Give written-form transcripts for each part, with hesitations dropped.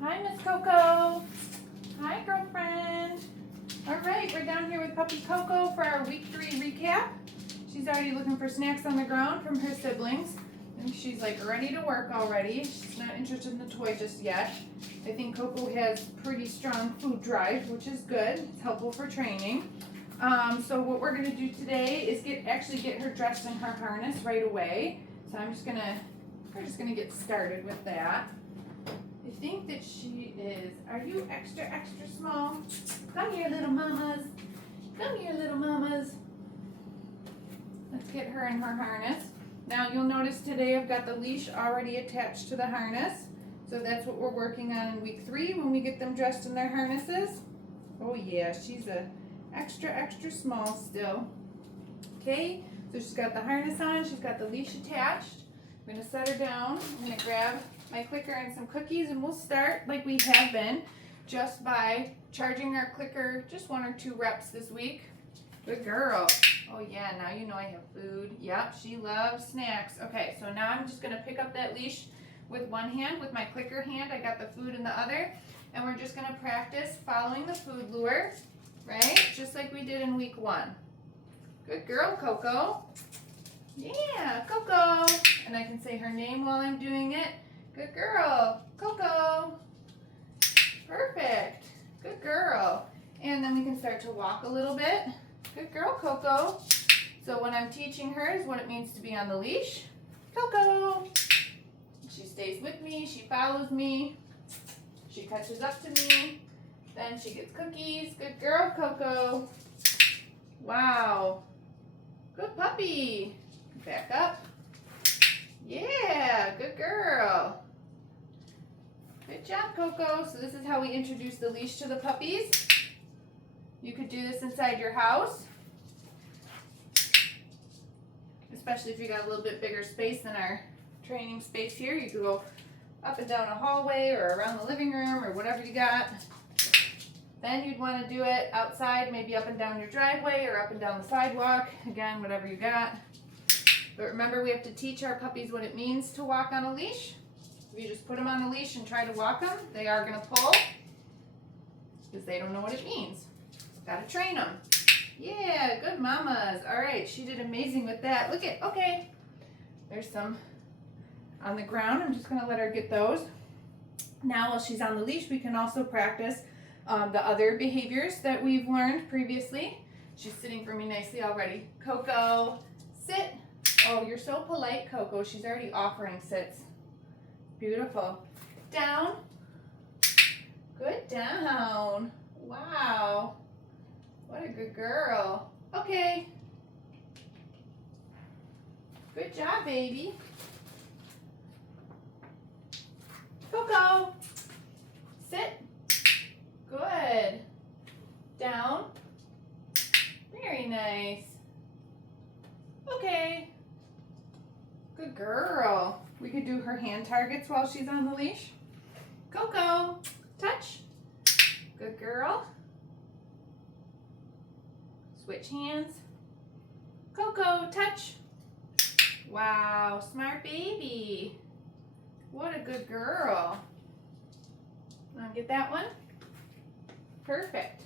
Hi, Miss Koko. Hi, girlfriend. All right, we're down here with puppy Koko for our week 3 recap. She's already looking for snacks on the ground from her siblings. And she's like ready to work already. She's not interested in the toy just yet. I think Koko has pretty strong food drive, which is good. It's helpful for training. So what we're gonna do today is actually get her dressed in her harness right away. So we're just gonna get started with that. I think that she is, are you extra, extra small? Come here, little mamas. Come here, little mamas. Let's get her in her harness. Now you'll notice today I've got the leash already attached to the harness. So that's what we're working on in week 3 when we get them dressed in their harnesses. Oh yeah, she's a extra, extra small still. Okay, so she's got the harness on, she's got the leash attached. I'm gonna set her down. I'm gonna grab my clicker and some cookies, and we'll start like we have been, just by charging our clicker just 1 or 2 reps this week. Good girl. Oh yeah, now you know I have food. Yep, she loves snacks. Okay, so now I'm just gonna pick up that leash with one hand, with my clicker hand. I got the food in the other, and we're just gonna practice following the food lure, right? Just like we did in week 1. Good girl, Koko. Yeah, Koko. And I can say her name while I'm doing it. Good girl, Koko. Perfect. Good girl. And then we can start to walk a little bit. Good girl, Koko. So what I'm teaching her is what it means to be on the leash. Koko. She stays with me. She follows me. She catches up to me. Then she gets cookies. Good girl, Koko. Wow. Good puppy. Back up. Yeah, good girl. Good job, Koko. So this is how we introduce the leash to the puppies. You could do this inside your house, especially if you got a little bit bigger space than our training space here. You could go up and down a hallway or around the living room or whatever you got. Then you'd want to do it outside, maybe up and down your driveway or up and down the sidewalk. Again, whatever you got. But remember, we have to teach our puppies what it means to walk on a leash. If you just put them on a leash and try to walk them, they are going to pull because they don't know what it means. Got to train them. Yeah, good mamas. All right, she did amazing with that. Look at, okay. There's some on the ground. I'm just going to let her get those. Now, while she's on the leash, we can also practice the other behaviors that we've learned previously. She's sitting for me nicely already. Koko, sit. Oh, you're so polite, Koko. She's already offering sits. Beautiful. Down. Good down. Wow. What a good girl. Okay. Good job, baby. Koko. Sit. Good. Down. Very nice. Okay. Good girl. We could do her hand targets while she's on the leash. Koko, touch. Good girl. Switch hands. Koko, touch. Wow, smart baby. What a good girl. Want to get that one? Perfect.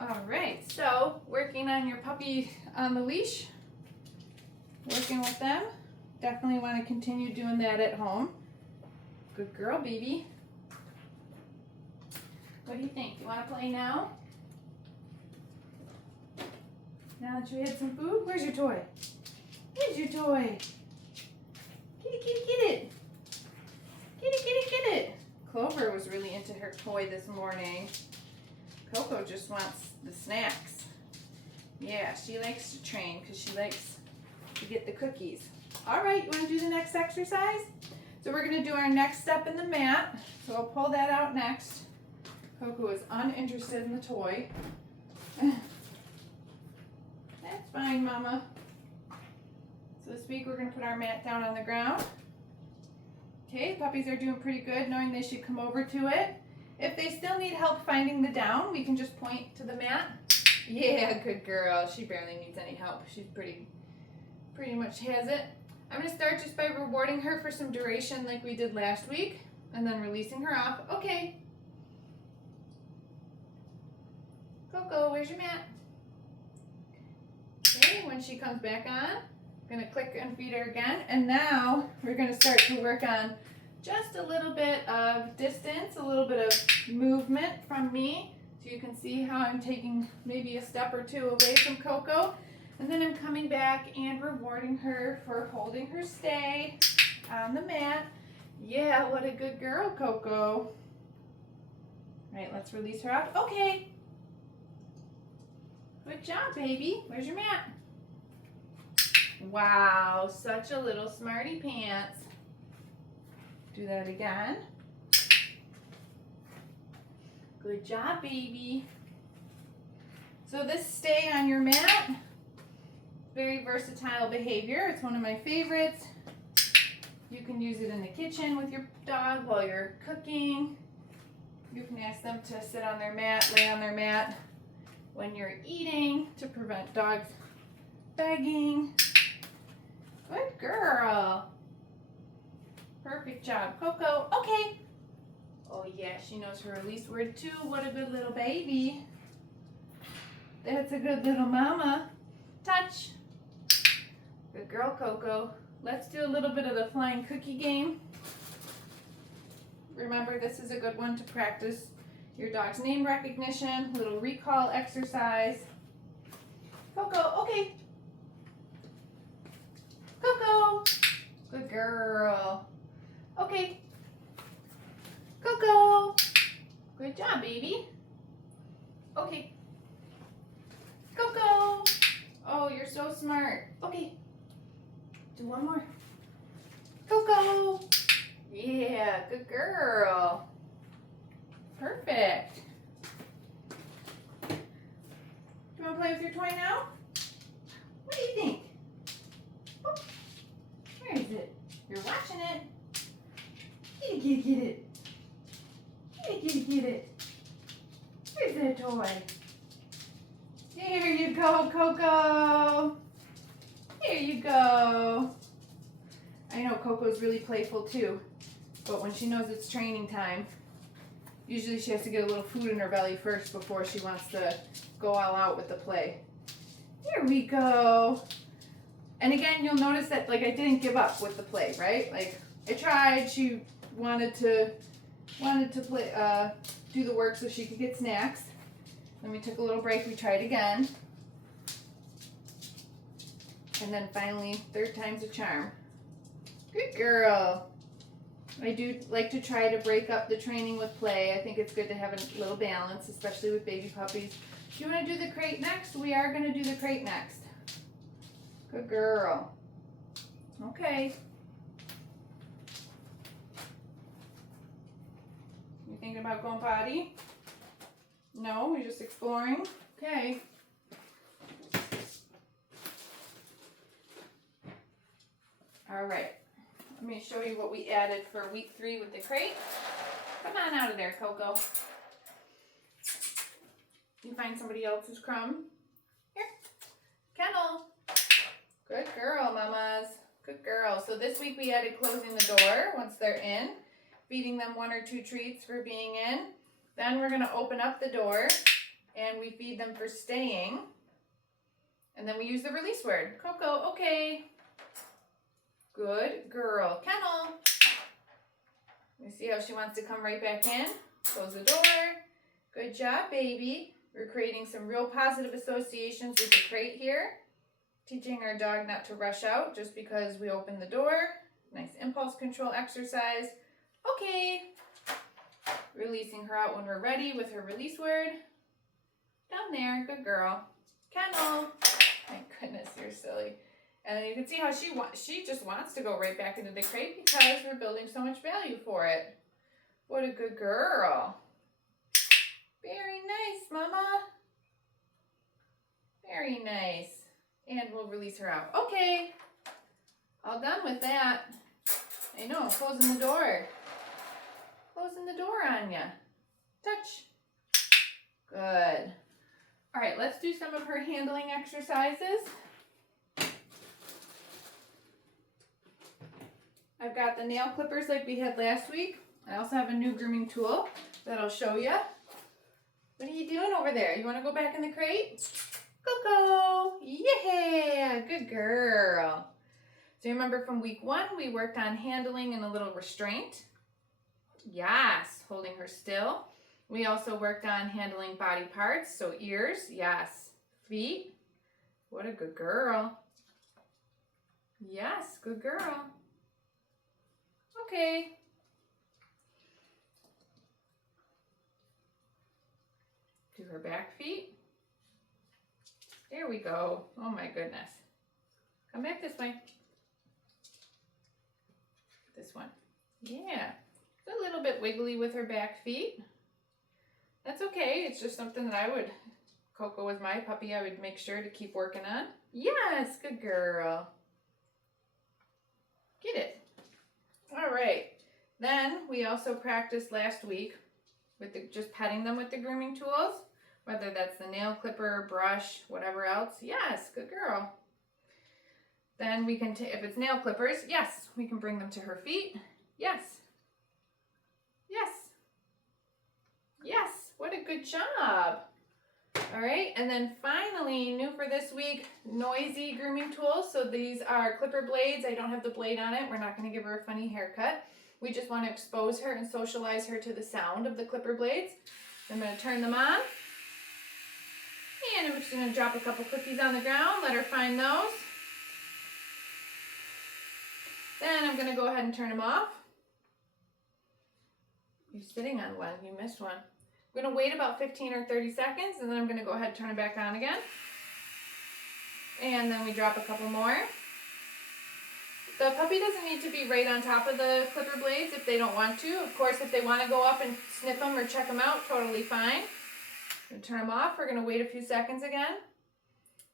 All right, so working on your puppy on the leash, working with them. Definitely want to continue doing that at home. Good girl, baby. What do you think? You want to play now? Now that you had some food? Where's your toy? Where's your toy? Kitty, kitty, get it. Kitty, kitty, get it. Clover was really into her toy this morning. Koko just wants the snacks. Yeah, she likes to train because she likes to get the cookies. All right, you want to do the next exercise? So we're going to do our next step in the mat. So I'll pull that out next. Koko is uninterested in the toy. That's fine, Mama. So this week we're going to put our mat down on the ground. Okay, puppies are doing pretty good knowing they should come over to it. If they still need help finding the down, we can just point to the mat. Yeah, good girl. She barely needs any help. She's pretty much has it. I'm going to start just by rewarding her for some duration like we did last week. And then releasing her off. Okay. Koko, where's your mat? Okay, when she comes back on, I'm gonna click and feed her again. And now we're gonna start to work on just a little bit of distance, a little bit of movement from me. So you can see how I'm taking maybe a step or two away from Koko. And then I'm coming back and rewarding her for holding her stay on the mat. Yeah, what a good girl, Koko. All right, let's release her off. Okay. Good job, baby. Where's your mat? Wow, such a little smarty pants. Do that again. Good job, baby. So this stay on your mat, very versatile behavior. It's one of my favorites. You can use it in the kitchen with your dog while you're cooking. You can ask them to sit on their mat, lay on their mat when you're eating to prevent dogs begging. Good girl. Perfect job, Koko. Okay. Oh yeah, she knows her release word too. What a good little baby. That's a good little mama. Touch. Good girl, Koko. Let's do a little bit of the flying cookie game. Remember, this is a good one to practice your dog's name recognition, little recall exercise. Koko, okay. Koko. Good girl. Okay. Koko. Good job, baby. Okay. Koko. Oh, you're so smart. Okay. Do one more. Koko. Yeah, good girl. Perfect. Do you want to play with your toy now? What do you think? Oh, where is it? You're watching it. Get it. Get it. Where's that toy? There you go, Koko. There you go. I know Koko's really playful too, but when she knows it's training time, usually she has to get a little food in her belly first before she wants to go all out with the play. There we go. And again, you'll notice that like I didn't give up with the play, right? Like I tried, she wanted to play, do the work so she could get snacks. Then we took a little break, we tried again. And then finally, third time's a charm. Good girl. I do like to try to break up the training with play. I think it's good to have a little balance, especially with baby puppies. Do you want to do the crate next? We are going to do the crate next. Good girl. Okay. You thinking about going potty? No, we're just exploring. Okay. All right. Let me show you what we added for week 3 with the crate. Come on out of there, Koko. You find somebody else's crumb. Here. Kennel. Good girl, mamas. Good girl. So this week we added closing the door once they're in, feeding them 1 or 2 treats for being in. Then we're going to open up the door and we feed them for staying. And then we use the release word. Koko, okay. Good girl. Kennel. You see how she wants to come right back in? Close the door. Good job, baby. We're creating some real positive associations with the crate here. Teaching our dog not to rush out just because we opened the door. Nice impulse control exercise. Okay. Releasing her out when we're ready with her release word. Down there. Good girl. Kennel. My goodness, you're silly. And then you can see how she just wants to go right back into the crate because we're building so much value for it. What a good girl. Very nice, Mama. Very nice. And we'll release her out. Okay. All done with that. I know, closing the door. Closing the door on ya. Touch. Good. All right, let's do some of her handling exercises. I've got the nail clippers like we had last week. I also have a new grooming tool that I'll show you. What are you doing over there? You want to go back in the crate? Koko! Yeah! Good girl. So you remember from week 1, we worked on handling and a little restraint. Yes, holding her still. We also worked on handling body parts, so ears, yes. Feet. What a good girl. Yes, good girl. Okay. Do her back feet. There we go. Oh my goodness. Come back this way. This one. Yeah. It's a little bit wiggly with her back feet. That's okay. It's just something that I would, Koko was my puppy, I would make sure to keep working on. Yes, good girl. Get it. All right. Then we also practiced last week with just petting them with the grooming tools, whether that's the nail clipper, brush, whatever else. Yes, good girl. Then we can, if it's nail clippers, yes, we can bring them to her feet. Yes. Yes. Yes. What a good job. All right. And then finally, new for this week, noisy grooming tools. So these are clipper blades. I don't have the blade on it. We're not going to give her a funny haircut. We just want to expose her and socialize her to the sound of the clipper blades. I'm going to turn them on. And I'm just going to drop a couple cookies on the ground. Let her find those. Then I'm going to go ahead and turn them off. You're sitting on one. You missed one. I'm going to wait about 15 or 30 seconds, and then I'm going to go ahead and turn it back on again. And then we drop a couple more. The puppy doesn't need to be right on top of the clipper blades if they don't want to. Of course, if they want to go up and sniff them or check them out, totally fine. I'm going to turn them off. We're going to wait a few seconds again.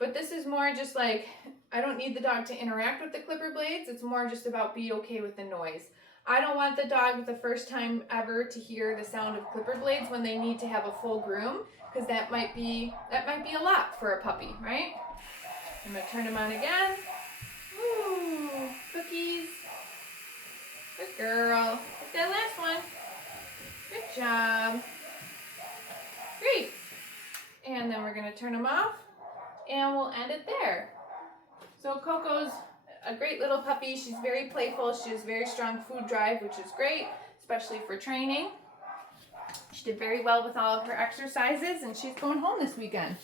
But this is more just like, I don't need the dog to interact with the clipper blades. It's more just about be okay with the noise. I don't want the dog the first time ever to hear the sound of clipper blades when they need to have a full groom, because that might be a lot for a puppy, right? I'm going to turn them on again. Ooh, cookies. Good girl. Get that last one. Good job. Great. And then we're going to turn them off, and we'll end it there. So Koko's a great little puppy. She's very playful. She has very strong food drive, which is great, especially for training. She did very well with all of her exercises, and she's going home this weekend.